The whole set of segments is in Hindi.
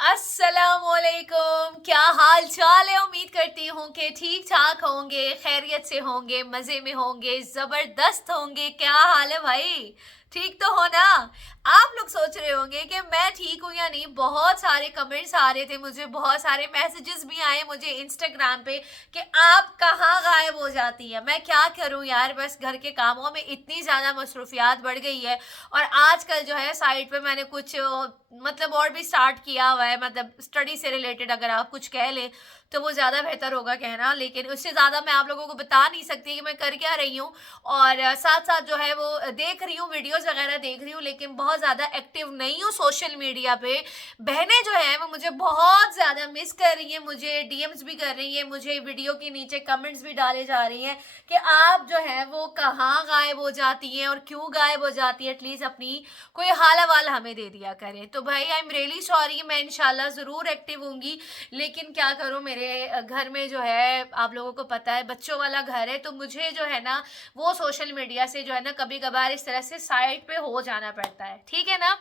अस्सलामुअलैकुम, क्या हाल चाल है। उम्मीद करती हूँ कि ठीक ठाक होंगे, खैरियत से होंगे, मज़े में होंगे, ज़बरदस्त होंगे। क्या हाल है भाई? ठीक तो हो ना? आप लोग सोच रहे होंगे कि मैं ठीक हूँ या नहीं। बहुत सारे कमेंट्स आ रहे थे मुझे, बहुत सारे मैसेजेस भी आए मुझे इंस्टाग्राम पे कि आप कहाँ गायब हो जाती है। मैं क्या करूँ यार, बस घर के कामों में इतनी ज़्यादा मसरूफियात बढ़ गई है। और आजकल जो है साइड पे मैंने कुछ मतलब और भी स्टार्ट किया हुआ है, मतलब स्टडी से रिलेटेड अगर आप कुछ कह लें तो वो ज़्यादा बेहतर होगा कहना, लेकिन उससे ज़्यादा मैं आप लोगों को बता नहीं सकती कि मैं कर क्या रही हूँ। और साथ साथ जो है वो देख रही हूँ, वीडियोस वगैरह देख रही हूँ, लेकिन बहुत ज़्यादा एक्टिव नहीं हूँ सोशल मीडिया पे। बहनें जो है वो मुझे बहुत ज़्यादा मिस कर रही हैं, मुझे डीएम्स भी कर रही हैं, मुझे वीडियो के नीचे कमेंट्स भी डाले जा रही हैं कि आप जो है वो कहाँ गायब हो जाती हैं और क्यों गायब हो जाती है। एटलीस्ट अपनी कोई हाल हवाल हमें दे दिया करें। तो भाई आई एम रियली सॉरी, मैं इंशाल्लाह ज़रूर एक्टिव होंगी, लेकिन क्या करूँ, मेरे घर में जो है आप लोगों को पता है बच्चों वाला घर है, तो मुझे जो है ना वो सोशल मीडिया से जो है ना कभी कभार इस तरह से साइड पे हो जाना पड़ता है, ठीक है ना।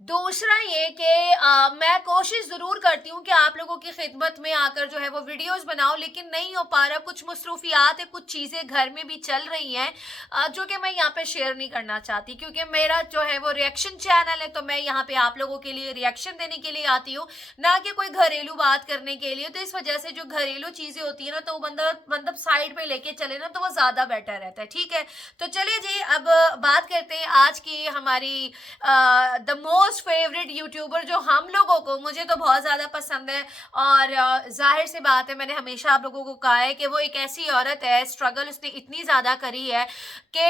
दूसरा ये कि मैं कोशिश ज़रूर करती हूँ कि आप लोगों की खिदमत में आकर जो है वो वीडियोस बनाऊँ, लेकिन नहीं हो पा रहा। कुछ मसरूफियात है, कुछ चीज़ें घर में भी चल रही हैं जो कि मैं यहाँ पे शेयर नहीं करना चाहती, क्योंकि मेरा जो है वो रिएक्शन चैनल है, तो मैं यहाँ पे आप लोगों के लिए रिएक्शन देने के लिए आती हूँ, ना कि कोई घरेलू बात करने के लिए। तो इस वजह से जो घरेलू चीज़ें होती है ना, तो वो बंदा मतलब साइड पे लेके चले ना, तो वो ज़्यादा बेटर रहता है, ठीक है। तो चलिए जी, अब बात करते हैं आज की हमारी द मोस्ट फेवरेट यूट्यूबर, जो हम लोगों को, मुझे तो बहुत ज़्यादा पसंद है। और जाहिर सी बात है, मैंने हमेशा आप लोगों को कहा है कि वो एक ऐसी औरत है, स्ट्रगल उसने इतनी ज़्यादा करी है कि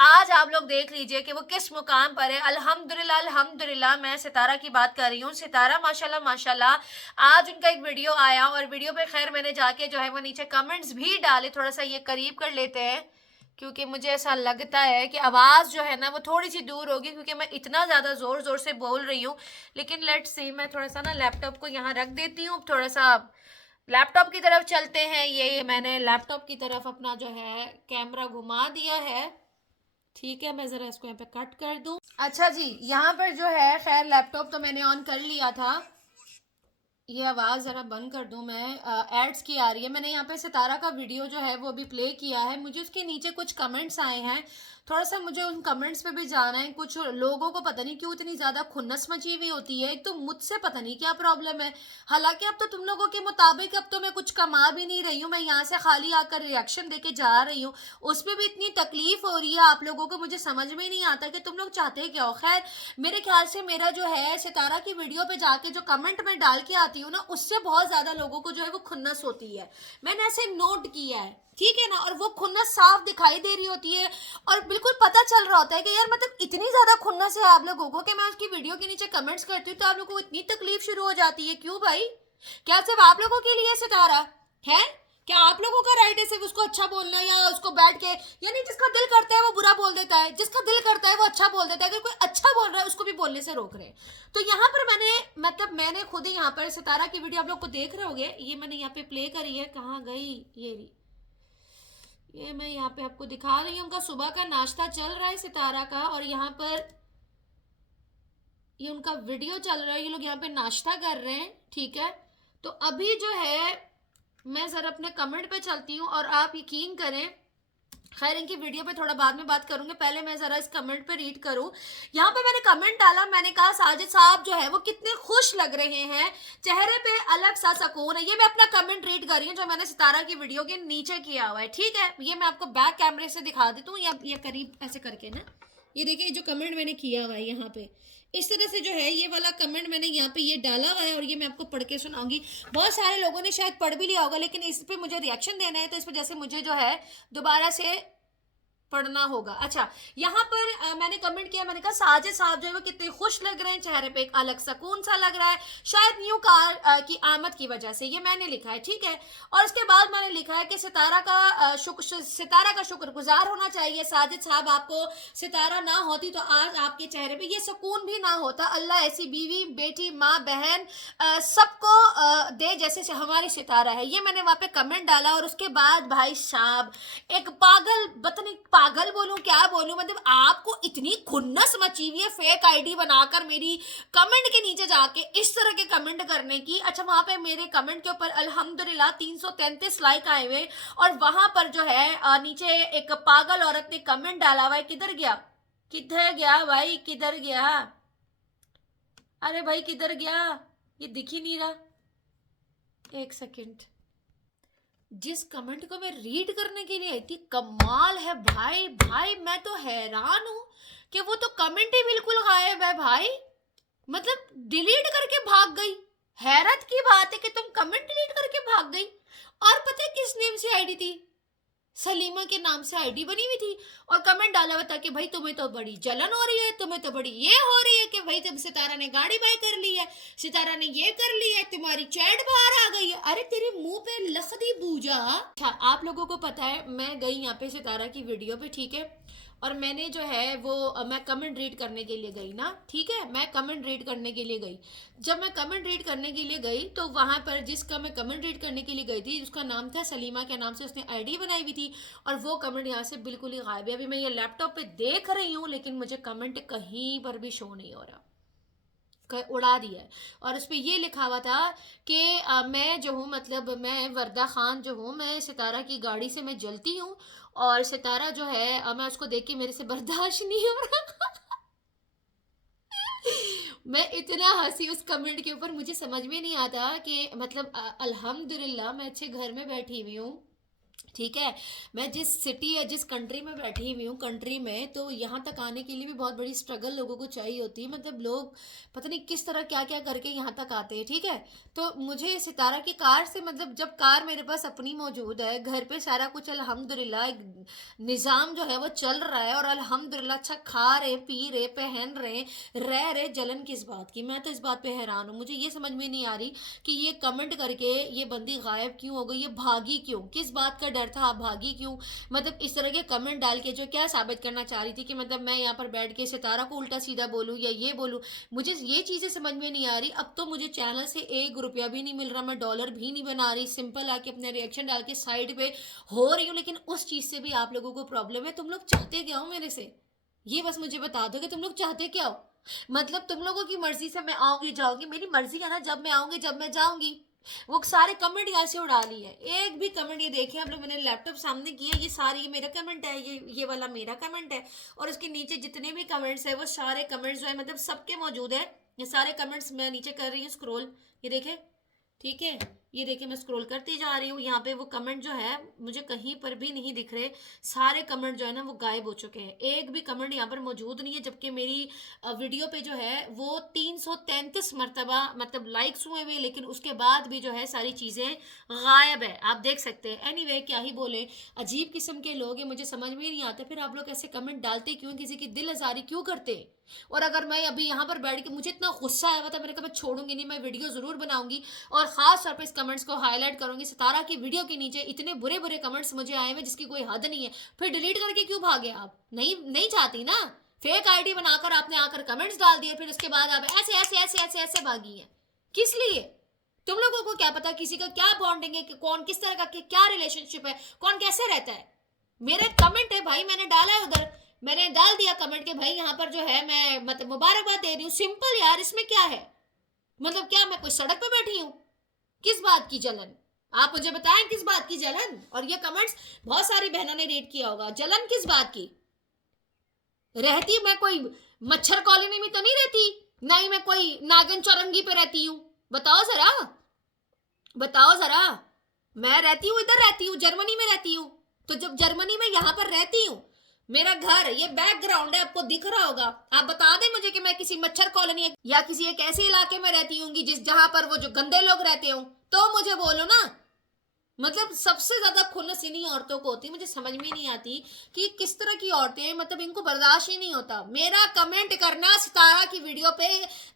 आज आप लोग देख लीजिए कि वो किस मुकाम पर है। अल्हम्दुलिल्लाह अल्हम्दुलिल्लाह, मैं सितारा की बात कर रही हूँ। सितारा माशाल्लाह माशाल्लाह, आज उनका एक वीडियो आया और वीडियो पे खैर मैंने जाके जो है वो नीचे कमेंट्स भी डाले। थोड़ा सा ये करीब कर लेते हैं, क्योंकि मुझे ऐसा लगता है कि आवाज़ जो है ना वो थोड़ी सी दूर होगी, क्योंकि मैं इतना ज़्यादा ज़ोर ज़ोर से बोल रही हूँ। लेकिन लेट्स सी, मैं थोड़ा सा ना लैपटॉप को यहाँ रख देती हूँ, थोड़ा सा लैपटॉप की तरफ चलते हैं। ये मैंने लैपटॉप की तरफ अपना जो है कैमरा घुमा दिया है, ठीक है। मैं ज़रा इसको यहाँ पे कट कर दूँ। अच्छा जी, यहाँ पर जो है खैर लैपटॉप तो मैंने ऑन कर लिया था। ये आवाज़ ज़रा बंद कर दूं मैं, एड्स की आ रही है। मैंने यहाँ पे सितारा का वीडियो जो है वो अभी प्ले किया है। मुझे उसके नीचे कुछ कमेंट्स आए हैं, थोड़ा सा मुझे उन कमेंट्स पे भी जाना है। कुछ लोगों को पता नहीं क्यों इतनी ज़्यादा खुन्नस मची हुई होती है, एक तो मुझसे पता नहीं क्या प्रॉब्लम है। हालांकि अब तो तुम लोगों के मुताबिक अब तो मैं कुछ कमा भी नहीं रही हूँ, मैं यहाँ से खाली आकर रिएक्शन देके जा रही हूँ। उस पर भी इतनी तकलीफ हो रही है आप लोगों को, मुझे समझ में नहीं आता कि तुम लोग चाहते क्या हो। खैर, मेरे ख्याल से मेरा जो है सितारा की वीडियो पे जाके जो कमेंट में डाल के आती हूँ ना, उससे बहुत ज्यादा लोगों को जो है वो खुन्नस होती है। मैंने ऐसे नोट किया है, ठीक है ना। और वो खुन्नस साफ दिखाई दे रही होती है और बिल्कुल पता चल रहा होता है कि यार मतलब इतनी ज्यादा खुन्नस है आप लोगों को कि मैं उसकी वीडियो के नीचे कमेंट्स करती हूँ तो आप लोगों को इतनी तकलीफ शुरू हो जाती है। क्यों भाई? क्या सिर्फ आप लोगों के लिए सितारा है? क्या आप लोगों का राइट है सिर्फ उसको अच्छा बोलना, या उसको बैठ के, यानी जिसका दिल करता है वो बुरा बोल देता है, जिसका दिल करता है वो अच्छा बोल देता है। अगर कोई अच्छा बोल रहा है उसको भी बोलने से रोक रहे हैं। तो यहाँ पर मैंने मतलब मैंने खुद ही यहाँ पर सितारा की वीडियो आप लोग को देख रहे होंगे, ये मैंने यहाँ पे प्ले करी है। कहाँ गई ये रही, ये मैं यहाँ पे आपको दिखा रही हूँ। उनका सुबह का नाश्ता चल रहा है सितारा का, और यहाँ पर ये उनका वीडियो चल रहा है। ये लोग यहाँ पे नाश्ता कर रहे हैं, ठीक है। तो अभी जो है मैं ज़रा अपने कमेंट पे चलती हूँ और आप यकीन करें, खैर इनकी वीडियो पे थोड़ा बाद में बात करूंगी, पहले मैं ज़रा इस कमेंट पे रीड करूं। यहाँ पे मैंने कमेंट डाला, मैंने कहा साजिद साहब जो है वो कितने खुश लग रहे हैं, चेहरे पे अलग सा सुकून है। ये मैं अपना कमेंट रीड कर रही हूँ जो मैंने सितारा की वीडियो के नीचे किया हुआ है, ठीक है। ये मैं आपको बैक कैमरे से दिखा देती हूँ, या ये करीब ऐसे करके ना, ये देखिए जो कमेंट मैंने किया हुआ है यहाँ पे, इस तरह से जो है ये वाला कमेंट मैंने यहाँ पे ये डाला हुआ है और ये मैं आपको पढ़ के सुनाऊंगी। बहुत सारे लोगों ने शायद पढ़ भी लिया होगा, लेकिन इस पे मुझे रिएक्शन देना है, तो इस वजह से मुझे जो है दोबारा से पढ़ना होगा। अच्छा, यहाँ पर मैंने कमेंट किया, मैंने कहा साजिद साहब जो है वो कितने खुश लग रहे हैं, चेहरे पे एक अलग सुकून सा लग रहा है, शायद न्यू कार की आमद की वजह से। ये मैंने लिखा है, ठीक है। और उसके बाद मैंने लिखा है कि सितारा का शुक्रगुजार होना चाहिए साजिद साहब, आपको सितारा ना होती तो आज आपके चेहरे पे ये सुकून भी ना होता। अल्लाह ऐसी बीवी बेटी माँ बहन सबको दे जैसे से हमारी सितारा है। ये मैंने वहाँ पे कमेंट डाला। और उसके बाद भाई साहब एक पागल, पता नहीं पागल बोलूं क्या बोलूं, मतलब आपको इतनी खुन्नस मची हुई है फेक आईडी बनाकर मेरी कमेंट के नीचे जाके इस तरह के कमेंट करने की। अच्छा, वहां पे मेरे कमेंट के ऊपर अल्हम्दुलिल्लाह 333 लाइक आए हुए, और वहां पर जो है नीचे एक पागल औरत ने कमेंट डाला हुआ है, किधर गया, किधर गया भाई, किधर गया, अरे भाई किधर गया, ये दिख ही नहीं रहा, एक सेकंड। जिस कमेंट को मैं रीड करने के लिए आई थी, कमाल है भाई, भाई मैं तो हैरान हूं कि वो तो कमेंट ही बिल्कुल गायब है भाई, मतलब डिलीट करके भाग गई। हैरत की बात है कि तुम कमेंट डिलीट करके भाग गई। और पता है किस नेम से आईडी थी, सलीमा के नाम से आईडी बनी हुई थी, और कमेंट डाला हुआ था कि भाई तुम्हें तो बड़ी जलन हो रही है, तुम्हें तो बड़ी ये हो रही है कि भाई तुम सितारा ने गाड़ी बाय कर ली है, सितारा ने ये कर लिया है, तुम्हारी चैट बाहर आ गई है। अरे तेरे मुंह पे लखदी बूजा। अच्छा, आप लोगों को पता है मैं गई यहाँ पे सितारा की वीडियो पे, ठीक है, और मैंने जो है वो मैं कमेंट रीड करने के लिए गई ना, ठीक है, मैं कमेंट रीड करने के लिए गई। जब मैं कमेंट रीड करने के लिए गई तो वहां पर जिसका मैं कमेंट रीड करने के लिए गई थी, उसका नाम था सलीमा के नाम से, उसने आईडी बनाई हुई थी, और वो कमेंट यहाँ से बिल्कुल ही गायब है। अभी मैं ये लैपटॉप पे देख रही हूँ लेकिन मुझे कमेंट कहीं पर भी शो नहीं हो रहा, उड़ा दिया है। और उस पर ये लिखा हुआ था कि मैं जो हूँ, मतलब मैं वर्दा खान जो हूँ, मैं सितारा की गाड़ी से मैं जलती हूँ, और सितारा जो है मैं उसको देख के मेरे से बर्दाश्त नहीं हो रहा। मैं इतना हंसी उस कमेंट के ऊपर, मुझे समझ में नहीं आता कि मतलब अल्हम्दुलिल्लाह मैं अच्छे घर में बैठी हुई हूँ, ठीक है, मैं जिस सिटी या जिस कंट्री में बैठी हुई हूँ, कंट्री में तो यहाँ तक आने के लिए भी बहुत बड़ी स्ट्रगल लोगों को चाहिए होती है, मतलब लोग पता नहीं किस तरह क्या क्या करके यहाँ तक आते हैं, ठीक है। तो मुझे सितारा की कार से, मतलब जब कार मेरे पास अपनी मौजूद है, घर पे सारा कुछ अल्हम्दुलिल्लाह एक निज़ाम जो है वो चल रहा है, और अल्हम्दुलिल्लाह अच्छा खा रहे, पी रहे, पहन रहे, रह रहे, जलन किस बात की। मैं तो इस बात पे हैरान हूँ, मुझे ये समझ में नहीं आ रही कि ये कमेंट करके ये बंदी गायब क्यों हो गई, ये भागी क्यों, किस बात का डर था, आप भागी क्यों, मतलब इस तरह के कमेंट डाल के जो क्या साबित करना चाह रही थी कि मतलब मैं यहाँ पर बैठ के सितारा को उल्टा सीधा बोलूँ या ये बोलूँ। मुझे ये चीज़ें समझ में नहीं आ रही। अब तो मुझे चैनल से ₹1 भी नहीं मिल रहा, मैं डॉलर भी नहीं बना रही, सिंपल आके अपने रिएक्शन डाल के साइड पे हो रही हूँ, लेकिन उस चीज़ से भी आप लोगों को प्रॉब्लम है। तुम लोग चाहते क्या हो मेरे से, ये बस मुझे बता दो कि तुम लोग चाहते क्या हो। मतलब तुम लोगों की मर्जी से मैं आऊंगी जाऊंगी, मेरी मर्जी है ना, जब मैं आऊंगी जब मैं जाऊंगी। वो सारे कमेंट यहाँ से उड़ा ली है, एक भी कमेंट, ये देखिए आप लोग, मैंने लैपटॉप सामने किया, ये सारे ये मेरा कमेंट है, ये वाला मेरा कमेंट है, और उसके नीचे जितने भी कमेंट्स है वो सारे कमेंट्स जो है मतलब सबके मौजूद है। ये सारे कमेंट्स मैं नीचे कर रही हूँ स्क्रॉल, ये देखे, ठीक है, ये देखिए मैं स्क्रॉल करती जा रही हूँ, यहाँ पे वो कमेंट जो है मुझे कहीं पर भी नहीं दिख रहे, सारे कमेंट जो है ना वो गायब हो चुके हैं, एक भी कमेंट यहाँ पर मौजूद नहीं है, जबकि मेरी वीडियो पे जो है वो 333 मरतबा मतलब लाइक्स हुए हुए, लेकिन उसके बाद भी जो है सारी चीज़ें गायब है, आप देख सकते हैं। एनीवे क्या ही बोले, अजीब किस्म के लोग हैं, मुझे समझ में नहीं आता फिर आप लोग ऐसे कमेंट डालते क्यों, किसी की दिल आजारी क्यों करते। और अगर मैं अभी यहाँ पर बैठ के, मुझे इतना गुस्सा आया हुआ था, मैंने कहा मैं छोड़ूंगी नहीं, मैं वीडियो ज़रूर बनाऊंगी और ख़ास तौर पर इस कमेंट्स को हाईलाइट करूंगी। सितारा की वीडियो के नीचे इतने बुरे बुरे कमेंट्स मुझे आए हुए जिसकी कोई हद नहीं है, फिर डिलीट करके क्यों भागे आप, नहीं नहीं चाहती ना, फेक आईडी बनाकर आपने आकर कमेंट्स डाल दिए, फिर उसके बाद आप ऐसे ऐसे ऐसे ऐसे ऐसे भागी हैं, किस लिए। तुम लोगों को क्या पता किसी का क्या बॉन्डिंग है, कि कौन किस तरह का क्या रिलेशनशिप है, कौन कैसे रहता है। मेरा कमेंट है भाई, मैंने डाला है उधर, मैंने डाल दिया कमेंट के भाई यहाँ पर जो है मैं मतलब मुबारकबाद दे रही हूँ, सिंपल यार, इसमें क्या है, मतलब क्या मैं कोई सड़क पे बैठी हूँ, किस बात की जलन, आप मुझे बताएं किस बात की जलन। और ये कमेंट्स बहुत सारी बहनों ने रीड किया होगा, जलन किस बात की, रहती मैं कोई मच्छर कॉलोनी में तो नहीं रहती, ना ही मैं कोई नागन चौरंगी पे रहती हूँ, बताओ जरा, बताओ जरा। मैं रहती हूँ इधर, रहती हूँ जर्मनी में रहती हूँ, तो जब जर्मनी में यहाँ पर रहती हूँ, मेरा घर, ये बैकग्राउंड है आपको दिख रहा होगा, आप बता दें मुझे कि मैं किसी मच्छर कॉलोनी या किसी एक ऐसे इलाके में रहती हूँ जिस जहां पर वो जो गंदे लोग रहते हो, तो मुझे बोलो ना। मतलब सबसे ज्यादा खुन्नस इन्हीं औरतों को होती है, मुझे समझ में नहीं आती कि किस तरह की औरतें, मतलब इनको बर्दाश्त ही नहीं होता मेरा कमेंट करना सितारा की वीडियो पे,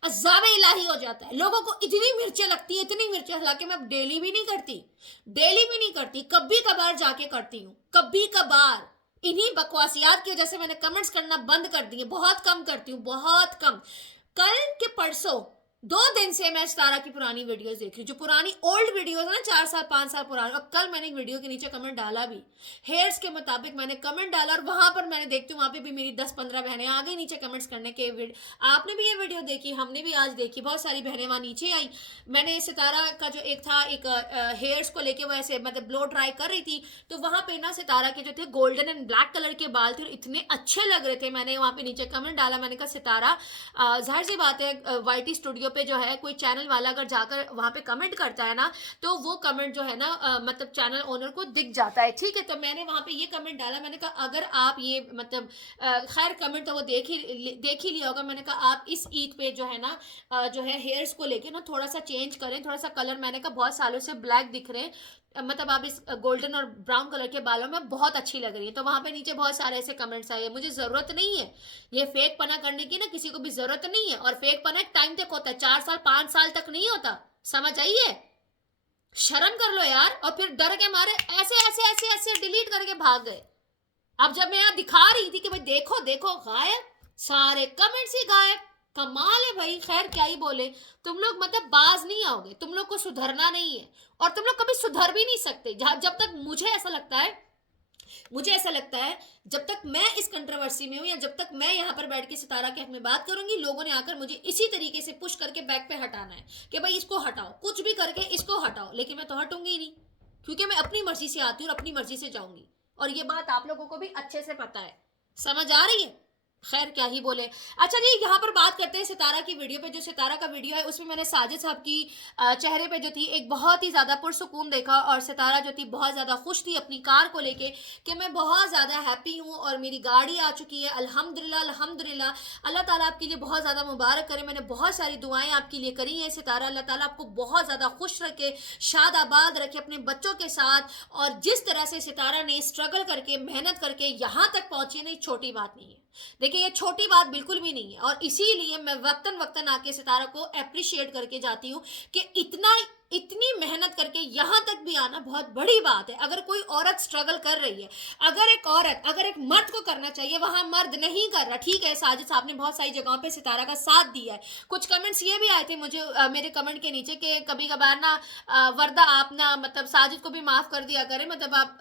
अज़ाब इलाही हो जाता है, लोगों को इतनी मिर्चें लगती है, इतनी मिर्चें, हालांकि मैं डेली भी नहीं करती, डेली भी नहीं करती, कभी कभार जाके करती हूँ, कभी कभार। इन्हीं बकवासियात की वजह से मैंने कमेंट्स करना बंद कर दिए, बहुत कम करती हूँ, बहुत कम। कल के परसों 2 दिन से मैं सितारा की पुरानी वीडियोस देख रही हूँ, जो पुरानी ओल्ड वीडियोस है ना, 4 साल 5 साल पुरानी। और कल मैंने एक वीडियो के नीचे कमेंट डाला भी, हेयर्स के मुताबिक मैंने कमेंट डाला, और वहां पर मैंने देखती हूँ वहां पे भी मेरी 10-15 बहनें आ गई नीचे कमेंट्स करने के। आपने भी ये वीडियो देखी, हमने भी आज देखी, बहुत सारी बहनें वहां नीचे आई। मैंने सितारा का जो एक था, एक हेयर्स को लेके वो ऐसे मतलब ब्लो ड्राई कर रही थी, तो वहां पे ना सितारा के जो थे गोल्डन एंड ब्लैक कलर के बाल थे और इतने अच्छे लग रहे थे। मैंने वहां पे नीचे कमेंट डाला, मैंने कहा सितारा, जाहिर सी बात है वाईटी स्टूडियो पे जो है कोई चैनल वाला अगर जाकर वहां पे कमेंट करता है ना, तो वो कमेंट जो है ना मतलब चैनल ओनर को दिख जाता है, ठीक है। तो मैंने वहां पे ये कमेंट डाला, मैंने कहा अगर आप ये मतलब खैर कमेंट तो वो देख ही लिया होगा। मैंने कहा आप इस ईद पे जो है ना जो है हेयर्स को लेके ना थोड़ा सा चेंज करें, थोड़ा सा कलर। मैंने कहा बहुत सालों से ब्लैक दिख रहे हैं, मतलब आप इस गोल्डन और ब्राउन कलर के बालों में बहुत अच्छी लग रही है। तो वहां पे नीचे बहुत सारे ऐसे कमेंट्स आए, मुझे जरूरत नहीं है ये फेक पना करने की, ना किसी को भी जरूरत नहीं है। और फेक पना एक टाइम तक होता है, 4 साल 5 साल तक नहीं होता, समझ आइए। शर्म कर लो यार। और फिर डर के मारे ऐसे ऐसे ऐसे ऐसे डिलीट करके भाग गए। अब जब मैं यहाँ दिखा रही थी कि भाई देखो देखो, गायब, सारे कमेंट्स ही गायब। कमाल है भाई। खैर क्या ही बोले, तुम लोग मतलब बाज नहीं आओगे, तुम लोग को सुधरना नहीं है, और तुम लोग कभी सुधर भी नहीं सकते। जब तक मुझे ऐसा लगता है जब तक मैं इस कंट्रोवर्सी में हूं, या जब तक मैं यहाँ पर बैठ के सितारा के हक में बात करूंगी, लोगों ने आकर मुझे इसी तरीके से पुश करके बैक पे हटाना है कि भाई इसको हटाओ, कुछ भी करके इसको हटाओ। लेकिन मैं तो हटूंगी ही नहीं, क्योंकि मैं अपनी मर्जी से आती हूँ और अपनी मर्जी से जाऊंगी। और ये बात आप लोगों को भी अच्छे से पता है, समझ आ रही है। खैर क्या ही बोले। अच्छा जी, यहाँ पर बात करते हैं सितारा की वीडियो पे। जो सितारा का वीडियो है उसमें मैंने साजिद साहब की चेहरे पे जो थी एक बहुत ही ज़्यादा पुरसुकून देखा, और सितारा जो थी बहुत ज़्यादा खुश थी अपनी कार को लेके कि मैं बहुत ज़्यादा हैप्पी हूँ और मेरी गाड़ी आ चुकी है, अल्हम्दुलिल्लाह अल्हम्दुलिल्लाह। अल्लाह ताला आपके लिए बहुत ज़्यादा मुबारक करे। मैंने बहुत सारी दुआएं आपके लिए करी हैं सितारा, अल्लाह ताला आपको बहुत ज़्यादा खुश रखे, शाद आबाद रखे अपने बच्चों के साथ। और जिस तरह से सितारा ने स्ट्रगल करके मेहनत करके यहाँ तक पहुंची नहीं, छोटी बात नहीं है। देखिए ये छोटी बात बिल्कुल भी नहीं है, और इसीलिए मैं वक्तन वक्तन आके सितारा को अप्रिशिएट करके जाती हूँ कि इतनी मेहनत करके यहाँ तक भी आना बहुत बड़ी बात है। अगर कोई औरत स्ट्रगल कर रही है, अगर एक मर्द को करना चाहिए, वहां मर्द नहीं कर रहा, ठीक है। साजिद साहब ने बहुत सारी जगहों पे सितारा का साथ दिया है। कुछ कमेंट्स ये भी आए थे मुझे मेरे कमेंट के नीचे कि कभी कभार ना वर्दा आप ना मतलब साजिद को भी माफ कर दिया करें, मतलब आप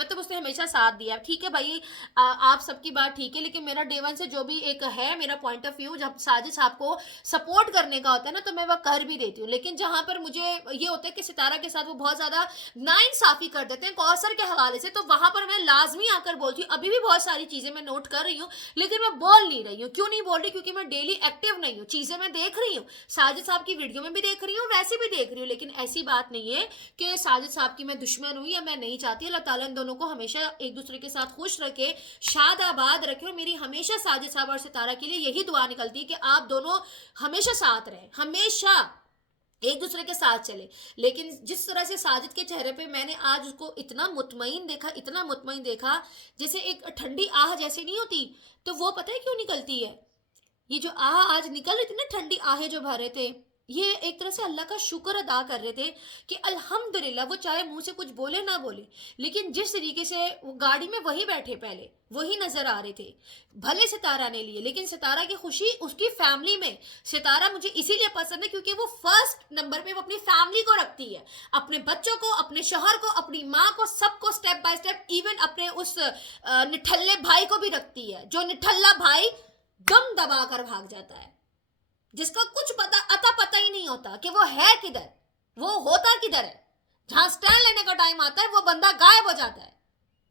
मतलब उसने हमेशा साथ दिया, ठीक है भाई। आप सबकी बात ठीक है, लेकिन मेरा डे वन से जो भी एक है मेरा पॉइंट ऑफ व्यू, जब साजिद साहब को सपोर्ट करने का होता है ना, तो मैं वह कर भी देती हूँ। लेकिन जहां पर मुझे ये होता है कि सितारा के साथ वो बहुत ज्यादा नाइंसाफी कर देते हैं कौसर के हवाले से, तो वहां पर मैं लाजमी आकर बोलती हूँ। अभी भी बहुत सारी चीजें मैं नोट कर रही हूँ, लेकिन मैं बोल नहीं रही हूँ। क्यों नहीं बोल रही? क्योंकि मैं डेली एक्टिव नहीं हूँ, चीजें मैं देख रही हूँ, साजिद साहब की वीडियो में भी देख रही हूँ, वैसे भी देख रही हूँ। लेकिन ऐसी बात नहीं है कि साजिद साहब की मैं दुश्मन हूँ या मैं नहीं चाहती। अल्लाह ताला इन दोनों को हमेशा एक दूसरे के साथ खुश रखे, शाद आबाद रखे। और मेरी हमेशा साजिद साहब और सितारा के लिए यही दुआ निकलती है कि आप दोनों हमेशा साथ रहे, हमेशा एक दूसरे के साथ चले। लेकिन जिस तरह से साजिद के चेहरे पे मैंने आज उसको इतना मुतमईन देखा, इतना मुतमईन देखा, जैसे एक ठंडी आह जैसी नहीं होती, तो वो पता है क्यों निकलती है? ये जो आह आज निकल रही थी ना, ठंडी आहें जो भरे थे, ये एक तरह से अल्लाह का शुक्र अदा कर रहे थे कि अल्हम्दुलिल्लाह। वो चाहे मुंह से कुछ बोले ना बोले, लेकिन जिस तरीके से वो गाड़ी में वही बैठे पहले वही नजर आ रहे थे। भले सितारा ने लिए, लेकिन सितारा की खुशी उसकी फैमिली में। सितारा मुझे इसीलिए पसंद है क्योंकि वो फर्स्ट नंबर पे वो अपनी फैमिली को रखती है, अपने बच्चों को, अपने शोहर को, अपनी माँ को, सबको स्टेप बाय स्टेप, इवन अपने उस निठल्ले भाई को भी रखती है, जो निठल्ला भाई दम दबा कर भाग जाता है, जिसका कुछ पता ही नहीं होता कि वो है किधर, वो होता किधर है। जहां स्टैंड लेने का टाइम आता है वो बंदा गायब हो जाता है,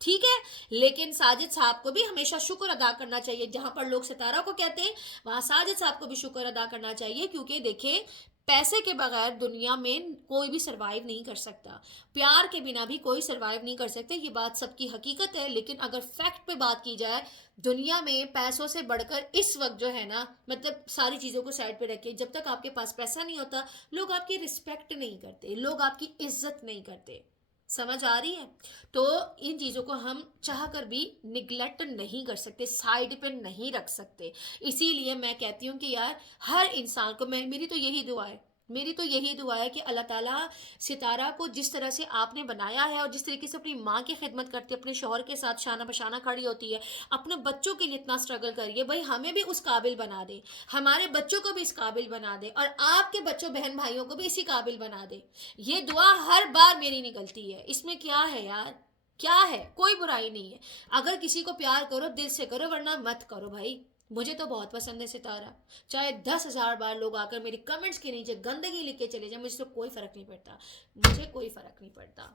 ठीक है। लेकिन साजिद साहब को भी हमेशा शुक्र अदा करना चाहिए। जहां पर लोग सितारा को कहते हैं, वहां साजिद साहब को भी शुक्र अदा करना चाहिए, क्योंकि देखिए पैसे के बगैर दुनिया में कोई भी सरवाइव नहीं कर सकता, प्यार के बिना भी कोई सरवाइव नहीं कर सकते, ये बात सबकी हकीकत है। लेकिन अगर फैक्ट पे बात की जाए, दुनिया में पैसों से बढ़कर इस वक्त जो है ना, मतलब सारी चीज़ों को साइड पे रखिए, जब तक आपके पास पैसा नहीं होता, लोग आपकी रिस्पेक्ट नहीं करते, लोग आपकी इज्जत नहीं करते। समझ आ रही है? तो इन चीज़ों को हम चाह कर भी निगलेक्ट नहीं कर सकते, साइड पे नहीं रख सकते। इसीलिए मैं कहती हूँ कि यार हर इंसान को, मैं मेरी तो यही दुआ है, मेरी तो यही दुआ है कि अल्लाह ताला सितारा को जिस तरह से आपने बनाया है और जिस तरीके से अपनी माँ की खिदमत करती है, अपने शौहर के साथ शाना बशाना खड़ी होती है, अपने बच्चों के लिए इतना स्ट्रगल करिए, भाई हमें भी उस काबिल बना दे, हमारे बच्चों को भी इस काबिल बना दे और आपके बच्चों बहन भाइयों को भी इसी काबिल बना दे। ये दुआ हर बार मेरी निकलती है, इसमें क्या है यार, क्या है, कोई बुराई नहीं है। अगर किसी को प्यार करो दिल से करो, वरना मत करो भाई। मुझे तो बहुत पसंद है सितारा, चाहे 10,000 बार लोग आकर मेरी कमेंट्स के नीचे गंदगी लिख के चले जाए, मुझे तो कोई फ़र्क नहीं पड़ता, मुझे कोई फ़र्क नहीं पड़ता,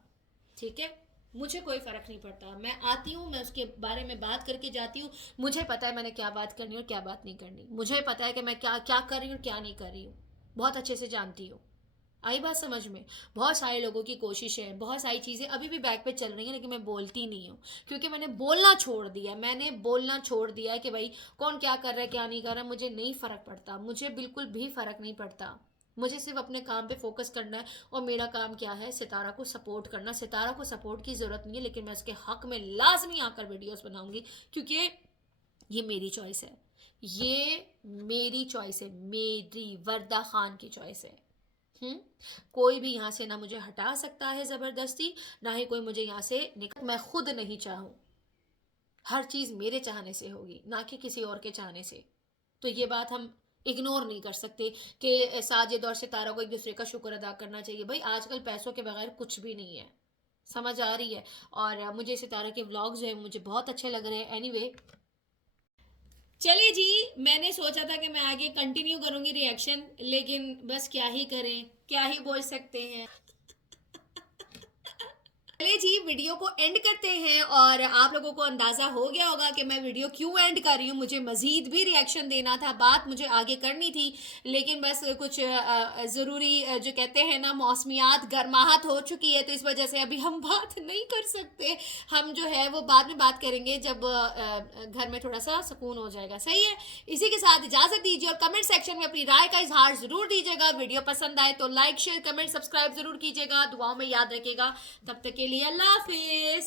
ठीक है, मुझे कोई फ़र्क नहीं पड़ता। मैं आती हूँ, मैं उसके बारे में बात करके जाती हूँ, मुझे पता है मैंने क्या बात करनी है और क्या बात नहीं करनी, मुझे पता है कि मैं क्या क्या कर रही हूँ और क्या नहीं कर रही हूँ, बहुत अच्छे से जानती हूँ। आई बात समझ में? बहुत सारे लोगों की कोशिश है, बहुत सारी चीज़ें अभी भी बैक पे चल रही हैं, लेकिन मैं बोलती नहीं हूँ क्योंकि मैंने बोलना छोड़ दिया, मैंने बोलना छोड़ दिया है कि भाई कौन क्या कर रहा है क्या नहीं कर रहा है, मुझे नहीं फ़र्क पड़ता, मुझे बिल्कुल भी फ़र्क नहीं पड़ता। मुझे सिर्फ अपने काम पे फोकस करना है और मेरा काम क्या है, सितारा को सपोर्ट करना। सितारा को सपोर्ट की ज़रूरत नहीं है, लेकिन मैं उसके हक़ में लाजमी आकर वीडियोस बनाऊंगी क्योंकि ये मेरी चॉइस है, ये मेरी चॉइस है, मेरी वर्दा खान की चॉइस है। हम्म, कोई भी यहाँ से ना मुझे हटा सकता है ज़बरदस्ती, ना ही कोई मुझे यहाँ से निकल, मैं खुद नहीं चाहूँ, हर चीज़ मेरे चाहने से होगी, ना कि किसी और के चाहने से। तो ये बात हम इग्नोर नहीं कर सकते कि साजिद और सितारा को एक दूसरे का शुक्र अदा करना चाहिए। भाई आजकल पैसों के बगैर कुछ भी नहीं है, समझ आ रही है। और मुझे सितारा के व्लॉग्स जो है मुझे बहुत अच्छे लग रहे हैं। एनीवे चलिए जी, मैंने सोचा था कि मैं आगे कंटिन्यू करूंगी रिएक्शन, लेकिन बस क्या ही करें, क्या ही बोल सकते हैं। चलिए जी, वीडियो को एंड करते हैं और आप लोगों को अंदाज़ा हो गया होगा कि मैं वीडियो क्यों एंड कर रही हूँ। मुझे मज़ीद भी रिएक्शन देना था, बात मुझे आगे करनी थी, लेकिन बस कुछ ज़रूरी जो कहते हैं ना मौसमियात गर्माहट हो चुकी है, तो इस वजह से अभी हम बात नहीं कर सकते। हम जो है वो बाद में बात करेंगे जब घर में थोड़ा सा सुकून हो जाएगा। सही है, इसी के साथ इजाज़त दीजिए और कमेंट सेक्शन में अपनी राय का इजहार ज़रूर दीजिएगा। वीडियो पसंद आए तो लाइक शेयर कमेंट सब्सक्राइब ज़रूर कीजिएगा, दुआओं में याद रखिएगा। तब तक के लिए अल्लाह हाफिज़।